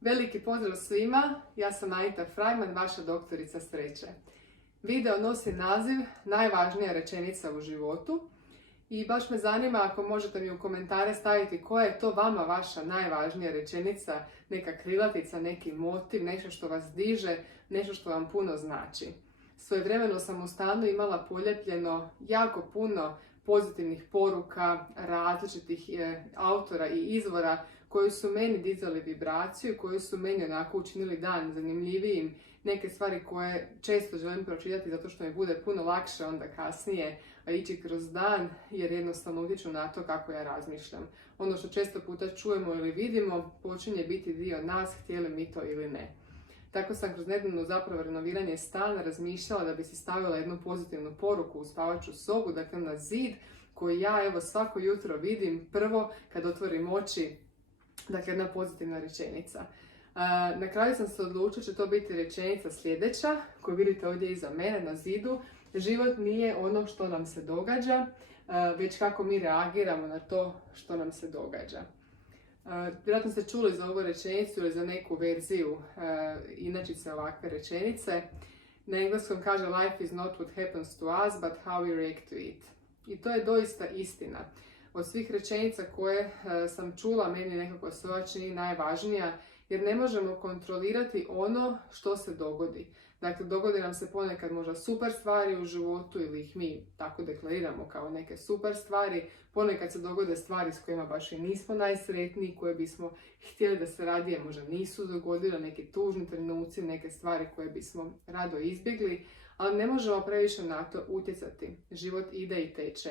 Veliki pozdrav svima, ja sam Anita Frajman, vaša doktorica sreće. Video nosi naziv Najvažnija rečenica u životu i baš me zanima ako možete mi u komentare staviti koja je to vama vaša najvažnija rečenica, neka krilatica, neki motiv, nešto što vas diže, nešto što vam puno znači. Svojevremeno sam u stanu imala poljepljeno jako puno pozitivnih poruka, različitih autora i izvora koji su meni dizali vibraciju, koji su meni onako učinili dan zanimljivijim, neke stvari koje često želim pročitati zato što mi bude puno lakše onda kasnije ići kroz dan jer jednostavno utječu na to kako ja razmišljam. Ono što često puta čujemo ili vidimo počinje biti dio nas, htjeli mi to ili ne. Tako sam kroz nedavno zapravo renoviranje stana razmišljala da bi si stavila jednu pozitivnu poruku u spavaču sobu, dakle na zid koji ja svako jutro vidim prvo kad otvorim oči, dakle jedna pozitivna rečenica. Na kraju sam se odlučila će to biti rečenica sljedeća koju vidite ovdje iza mene na zidu. Život nije ono što nam se događa, već kako mi reagiramo na to što nam se događa. Vjerojatno ste čuli za ovu rečenicu ili za neku verziju inačice ovakve rečenice. Na engleskom kaže life is not what happens to us, but how we react to it. I to je doista istina. Od svih rečenica koje sam čula, meni nekako se ova čini najvažnija, jer ne možemo kontrolirati ono što se dogodi. Dakle, dogodi nam se ponekad možda super stvari u životu ili ih mi tako deklariramo kao neke super stvari. Ponekad se dogode stvari s kojima baš i nismo najsretniji, koje bismo htjeli da se radije možda nisu dogodile, neki tužni trenuci, neke stvari koje bismo rado izbjegli, ali ne možemo previše na to utjecati. Život ide i teče.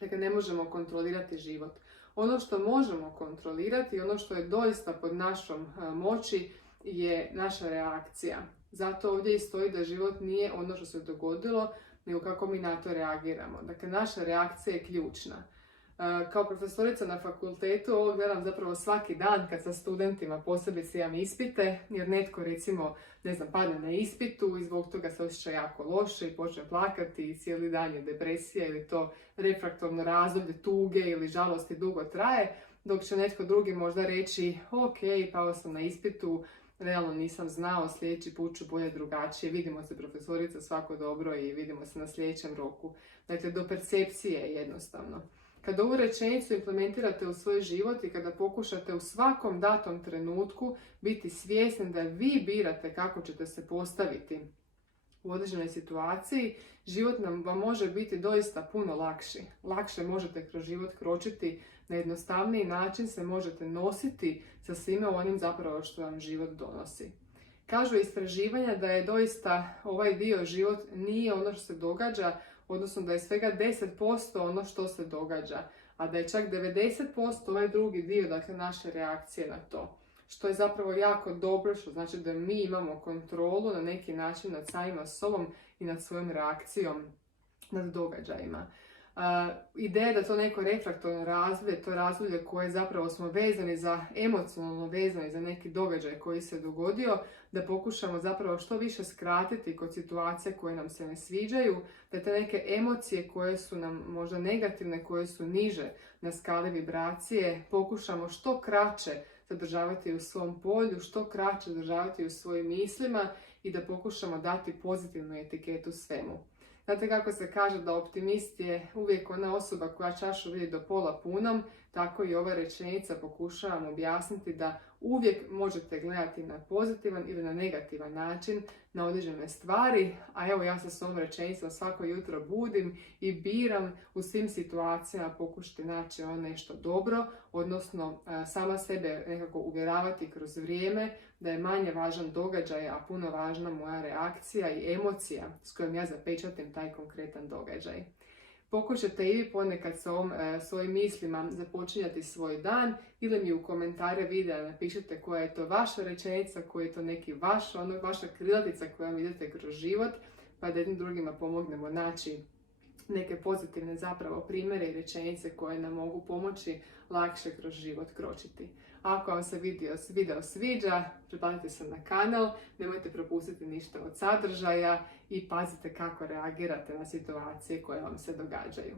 Dakle, ne možemo kontrolirati život. Ono što možemo kontrolirati, ono što je doista pod našom moći je naša reakcija. Zato ovdje i stoji da život nije ono što se dogodilo, nego kako mi na to reagiramo. Dakle, naša reakcija je ključna. Kao profesorica na fakultetu ovo gledam zapravo svaki dan kad sa studentima posebice imam ispite, jer netko recimo, padne na ispitu i zbog toga se osjeća jako loše i počne plakati i cijeli dan je depresija ili to refraktorno razdoblje tuge ili žalosti dugo traje, dok će netko drugi možda reći ok, pao sam na ispitu, realno nisam znao, sljedeći put ću bolje drugačije, vidimo se profesorica, svako dobro i vidimo se na sljedećem roku. Dakle, do percepcije je jednostavno. Kada ovu rečenicu implementirate u svoj život i kada pokušate u svakom datom trenutku biti svjesni da vi birate kako ćete se postaviti u određenoj situaciji, život vam može biti doista puno lakši. Lakše možete kroz život kročiti, na jednostavniji način se možete nositi sa svime onim zapravo što vam život donosi. Kažu istraživanja da je doista ovaj dio život nije ono što se događa, odnosno da je svega 10% ono što se događa, a da je čak 90% ovaj drugi dio, dakle naše reakcije na to. Što je zapravo jako dobro, što znači da mi imamo kontrolu na neki način nad samima sobom i nad svojom reakcijom nad događajima. Ideja da to neko refraktorno razdoblje, to razdoblje koje zapravo smo vezani emocionalno vezani za neki događaj koji se dogodio, da pokušamo zapravo što više skratiti kod situacija koje nam se ne sviđaju, da te neke emocije koje su nam možda negativne, koje su niže na skali vibracije, pokušamo što kraće zadržavati u svom polju, što kraće zadržavati u svojim mislima i da pokušamo dati pozitivnu etiketu svemu. Znate kako se kaže da optimist je uvijek ona osoba koja čašu vidi do pola punom, tako i ova rečenica pokušavam objasniti da uvijek možete gledati na pozitivan ili na negativan način na određene stvari, a evo ja se s ovom rečenicom svako jutro budim i biram u svim situacijama pokušati naći ono nešto dobro, odnosno sama sebe nekako uvjeravati kroz vrijeme da je manje važan događaj, a puno važna moja reakcija i emocija s kojom ja zapečatim taj konkretan događaj. Pokušajte i vi ponekad sa svojim mislima započinjati svoj dan ili mi u komentare videa napišite koja je to vaša rečenica, koja je to neki vaša krilatica koju vam idete kroz život, pa da jednim drugima pomognemo naći neke pozitivne zapravo primjere i rečenice koje nam mogu pomoći lakše kroz život kročiti. Ako vam se video sviđa, pretplatite se na kanal, nemojte propustiti ništa od sadržaja i pazite kako reagirate na situacije koje vam se događaju.